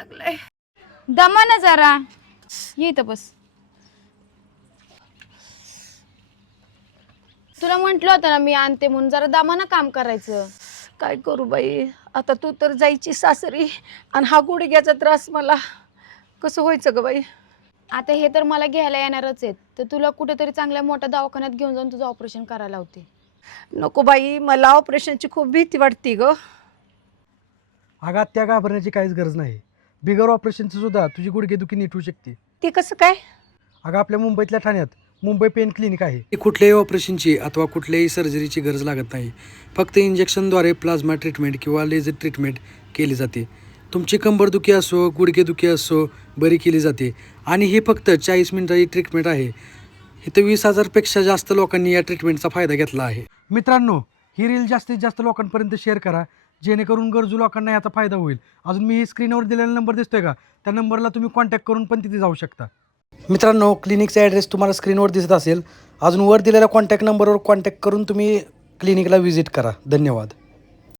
लागलाय. दमा ना जरा, ये इथं बस. तुला म्हंटल होतं ना मी आणते म्हणून, जरा दमानं काम करायचं. काय करू बाई, आता तू तर जायची सासरी आणि हा गुडघ्याचा त्रास मला कसं व्हायचं ग बाई. आता हे तर मला घ्यायला येणारच आहेत, तर तुला कुठेतरी चांगल्या मोठ्या दवाखान्यात घेऊन जाऊन तुझं ऑपरेशन करायला होते. नको बाई, मला ऑपरेशनची खूप भीती वाटते ग. अगं त्या घाबरण्याची काहीच गरज नाही. बिगर ऑपरेशनचं सुद्धा तुझी गुडघेदुखी नीट होऊ शकते. ते कसं काय? अगं आपल्या मुंबईतल्या ठाण्यात मुंबई पेन क्लिनिक आहे. कुठल्याही ऑपरेशनची अथवा कुठल्याही सर्जरीची गरज लागत नाही. फक्त इंजेक्शनद्वारे प्लाझ्मा ट्रीटमेंट किंवा लेझर ट्रीटमेंट केली जाते. तुमची कंबरदुखी असो, गुडघेदुखी असो, बरी केली जाते. आणि ही फक्त 40 मिनिटाची ट्रीटमेंट आहे. इथं 20,000पेक्षा जास्त लोकांनी या ट्रीटमेंटचा फायदा घेतला आहे. मित्रांनो, ही रील जास्तीत जास्त लोकांपर्यंत शेअर करा, जेणेकरून गरजू लोकांना याचा फायदा होईल. अजून मी स्क्रीनवर दिलेला नंबर दिसतोय का, त्या नंबरला तुम्ही कॉन्टॅक्ट करून पण तिथे जाऊ शकता. मित्रांनो, क्लिनिकचा ॲड्रेस तुम्हाला स्क्रीनवर दिसत असेल. अजून वर दिलेल्या कॉन्टॅक्ट नंबरवर कॉन्टॅक्ट करून तुम्ही क्लिनिकला व्हिजिट करा. धन्यवाद.